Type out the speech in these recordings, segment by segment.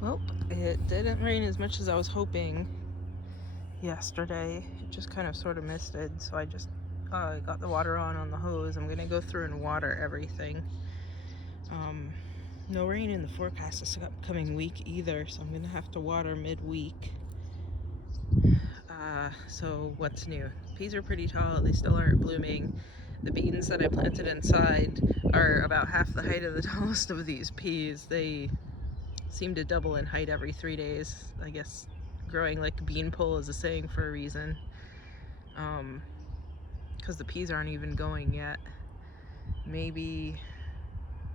Well, it didn't rain as much as I was hoping yesterday. It just kind of sort of misted, so I just got the water on the hose. I'm gonna go through and water everything. No rain in the forecast this upcoming week either, so I'm gonna have to water midweek. So what's new? Peas are pretty tall, they still aren't blooming. The beans that I planted inside are about half the height of the tallest of these peas. They seem to double in height every 3 days. I guess growing like a beanpole is a saying for a reason. Because the peas aren't even going yet. Maybe,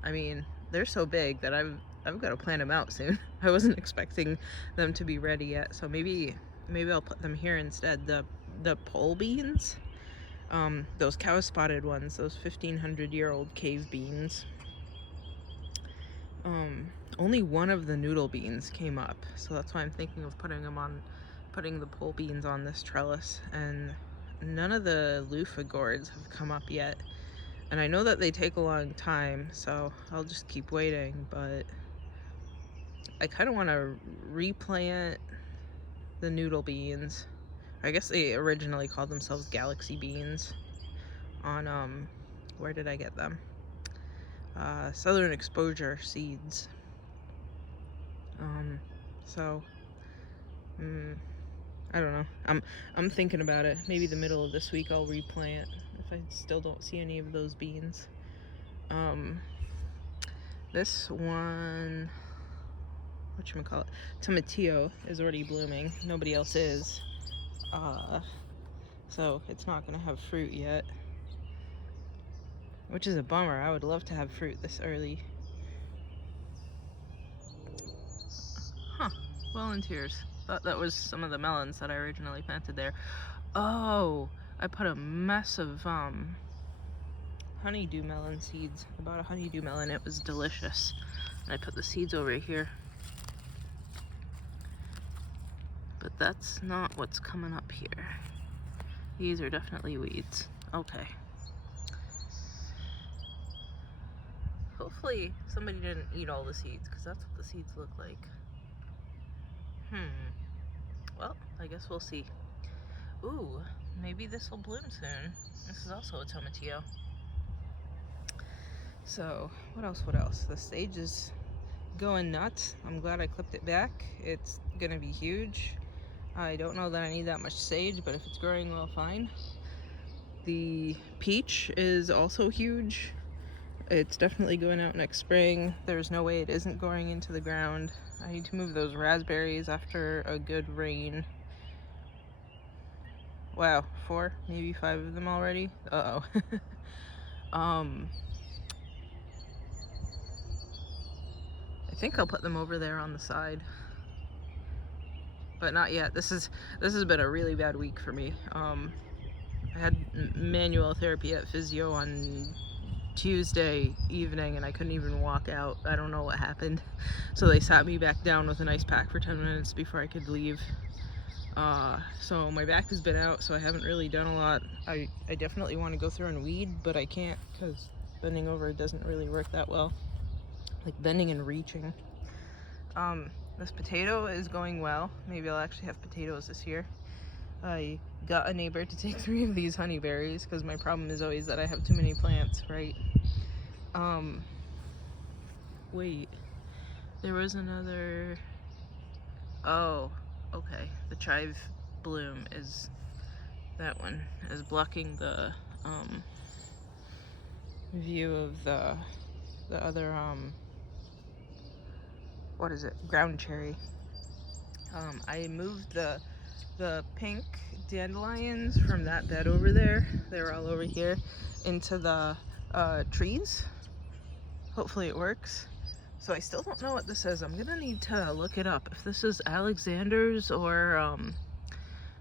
I mean, they're so big that I've got to plant them out soon. I wasn't expecting them to be ready yet, so maybe I'll put them here instead. The pole beans, those cow spotted ones, those 1500-year-old cave beans. Only one of the noodle beans came up, so that's why I'm thinking of putting the pole beans on this trellis. And none of the loofah gourds have come up yet, and I know that they take a long time, so I'll just keep waiting. But I kind of want to replant the noodle beans. I guess they originally called themselves galaxy beans on where did I get them? Southern Exposure Seeds. So I don't know. I'm thinking about it. Maybe the middle of this week I'll replant if I still don't see any of those beans. This one, whatchamacallit, tomatillo, is already blooming. Nobody else is. So it's not gonna have fruit yet, which is a bummer. I would love to have fruit this early. Huh, volunteers. Thought that was some of the melons that I originally planted there. Oh, I put a mess of honeydew melon seeds. I bought a honeydew melon. It was delicious. And I put the seeds over here. But that's not what's coming up here. These are definitely weeds. Okay. Hopefully somebody didn't eat all the seeds, because that's what the seeds look like. Well, I guess we'll see. Ooh, maybe this will bloom soon. This is also a tomatillo. So, what else? The sage is going nuts. I'm glad I clipped it back. It's gonna be huge. I don't know that I need that much sage, but if it's growing well, fine. The peach is also huge. It's definitely going out next spring. There's no way it isn't going into the ground. I need to move those raspberries after a good rain. Wow, 4, maybe 5 of them already. Uh-oh. I think I'll put them over there on the side, but not yet. This has been a really bad week for me. I had manual therapy at physio on Tuesday evening, and I couldn't even walk out. I don't know what happened. So they sat me back down with an ice pack for 10 minutes before I could leave. So my back has been out, so I haven't really done a lot. I definitely want to go through and weed, but I can't because bending over doesn't really work that well. Like bending and reaching. This potato is going well. Maybe I'll actually have potatoes this year. I got a neighbor to take 3 of these honeyberries because my problem is always that I have too many plants, right? Wait, there was another, oh, okay, the chive bloom is, that one is blocking the view of the other, what is it, ground cherry. I moved the pink dandelions from that bed over there, they were all over here, into the trees. Hopefully it works. So I still don't know what this is. I'm gonna need to look it up if this is Alexander's or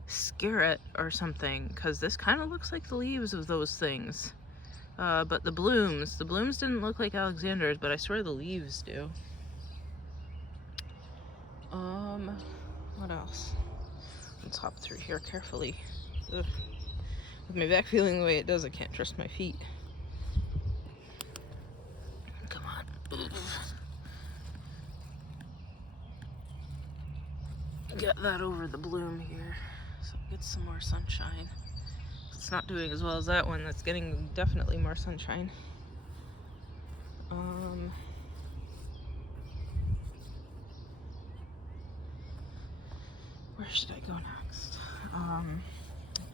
Scarlet or something, because this kind of looks like the leaves of those things. But the blooms didn't look like Alexander's, but I swear the leaves do. What else? Let's hop through here carefully. Ugh. With my back feeling the way it does, I can't trust my feet. Come on. Oof. get that over the bloom here so it gets some more sunshine. It's not doing as well as that one. That's getting definitely more sunshine. Where should I go next?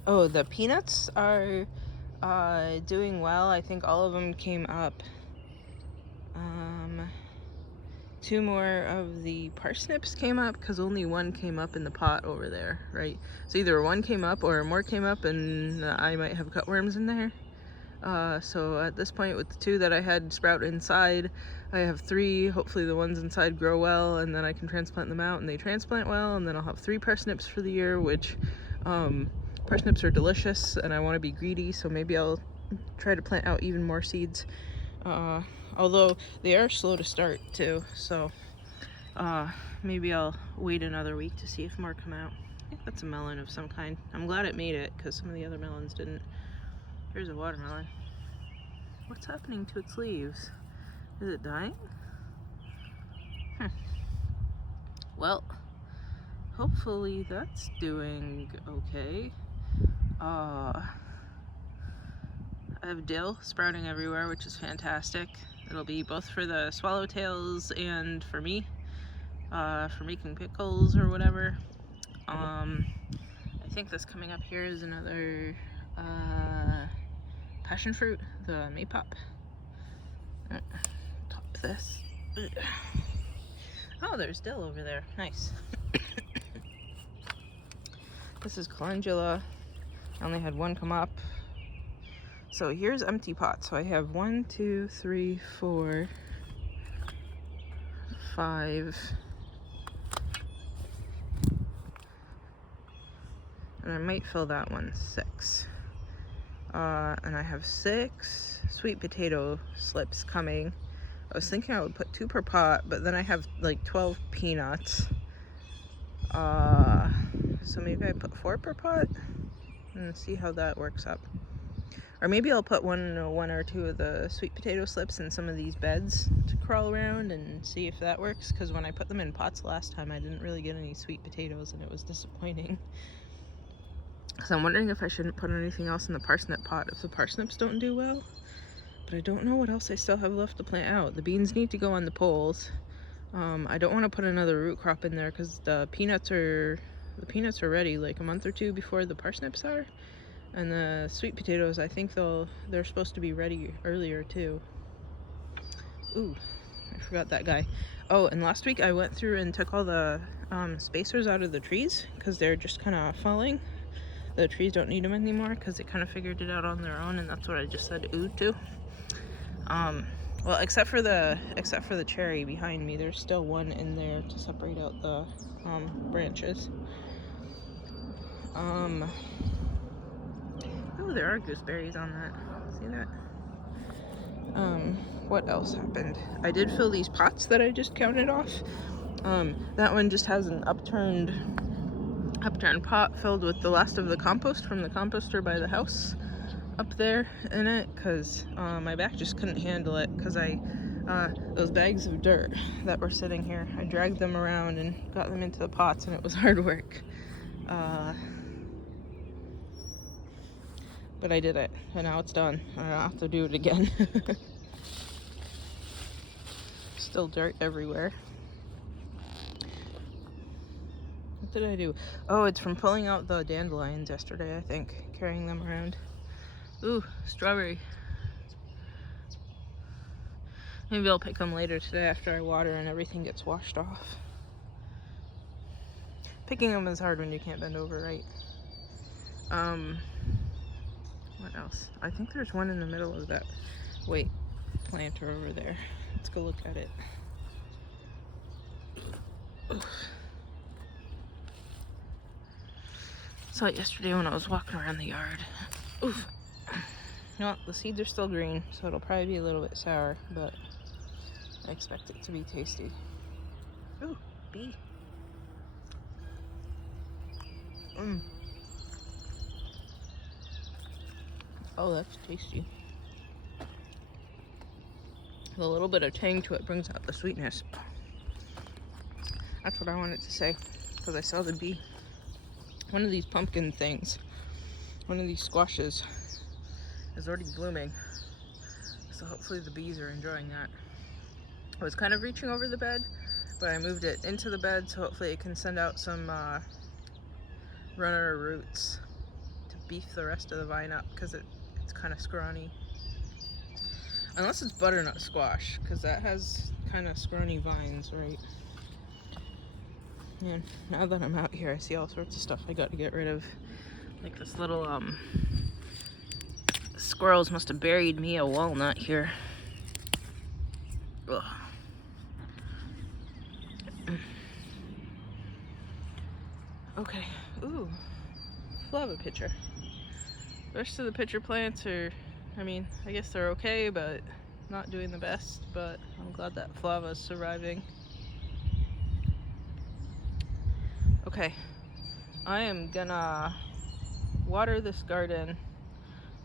Oh, the peanuts are doing well. I think all of them came up. 2 more of the parsnips came up because only 1 came up in the pot over there, right? So either 1 came up or more came up, and I might have cutworms in there. So at this point, with the 2 that I had sprout inside, I have 3. Hopefully the ones inside grow well, and then I can transplant them out and they transplant well, and then I'll have 3 parsnips for the year, which parsnips are delicious and I want to be greedy, so maybe I'll try to plant out even more seeds. Although they are slow to start too, so maybe I'll wait another week to see if more come out. I think that's a melon of some kind. I'm glad it made it because some of the other melons didn't. Here's a watermelon. What's happening to its leaves? Is it dying? Well, hopefully that's doing okay. I have dill sprouting everywhere, which is fantastic. It'll be both for the swallowtails and for me, for making pickles or whatever. I think this coming up here is another passion fruit, the maypop. Top this. Oh, there's dill over there. Nice. This is calendula. I only had 1 come up. So here's empty pots. So I have 1, 2, 3, 4, 5. And I might fill that one 6. And I have 6 sweet potato slips coming. I was thinking I would put 2 per pot, but then I have like 12 peanuts. So maybe I put 4 per pot and see how that works up. Or maybe I'll put one or 2 of the sweet potato slips in some of these beds to crawl around and see if that works, because when I put them in pots last time I didn't really get any sweet potatoes and it was disappointing. So I'm wondering if I shouldn't put anything else in the parsnip pot if the parsnips don't do well. But I don't know what else I still have left to plant out. The beans need to go on the poles. I don't want to put another root crop in there because the peanuts are ready like a month or 2 before the parsnips are. And the sweet potatoes, I think they're supposed to be ready earlier too. Ooh, I forgot that guy. Oh, and last week I went through and took all the spacers out of the trees because they're just kind of falling. The trees don't need them anymore because they kind of figured it out on their own, and that's what I just said ooh to. Well, except for the cherry behind me, there's still 1 in there to separate out the branches. Oh, there are gooseberries on that. See that? What else happened? I did fill these pots that I just counted off. That one just has an upturned pot filled with the last of the compost from the composter by the house up there in it, because my back just couldn't handle it, because those bags of dirt that were sitting here, I dragged them around and got them into the pots, and it was hard work. But I did it, and now it's done. I don't have to do it again. Still dirt everywhere. What did I do? Oh, it's from pulling out the dandelions yesterday, I think, carrying them around. Ooh, strawberry. Maybe I'll pick them later today after I water and everything gets washed off. Picking them is hard when you can't bend over, right? What else? I think there's one in the middle of that planter over there. Let's go look at it. Oof. Saw it yesterday when I was walking around the yard. Oof. Well, the seeds are still green, so it'll probably be a little bit sour, but I expect it to be tasty. Ooh, bee. Oh, that's tasty. The little bit of tang to it brings out the sweetness. That's what I wanted to say. because I saw the bee. One of these pumpkin things, one of these squashes is already blooming. So hopefully the bees are enjoying that. I was kind of reaching over the bed, but I moved it into the bed, so hopefully it can send out some runner roots to beef the rest of the vine up, because it's kind of scrawny. Unless it's butternut squash, because that has kind of scrawny vines, right? And now that I'm out here, I see all sorts of stuff I got to get rid of. Like this little, squirrels must have buried me a walnut here. Ugh. Okay, ooh, flava pitcher. The rest of the pitcher plants are, I mean, I guess they're okay, but not doing the best, but I'm glad that flava's surviving. Okay, I am gonna water this garden,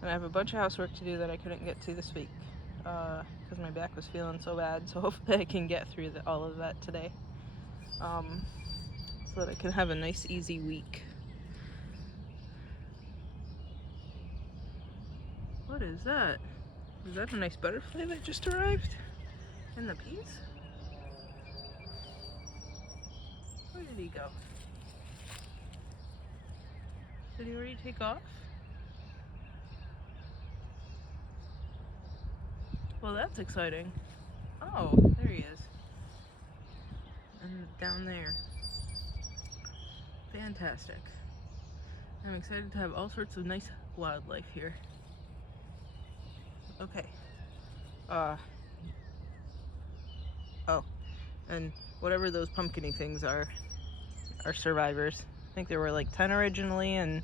and I have a bunch of housework to do that I couldn't get to this week because my back was feeling so bad, so hopefully I can get through all of that today, so that I can have a nice easy week. What is that? Is that a nice butterfly that just arrived in the peas? Where did he go? Did he already take off? Well, that's exciting. Oh, there he is. And down there. Fantastic. I'm excited to have all sorts of nice wildlife here. Okay. Oh, and whatever those pumpkin-y things are survivors. I think there were like 10 originally, and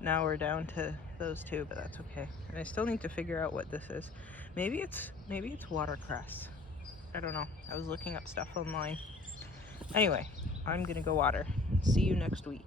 now we're down to those 2, but that's okay. And I still need to figure out what this is. Maybe it's watercress. I don't know. I was looking up stuff online. Anyway, I'm gonna go water. See you next week.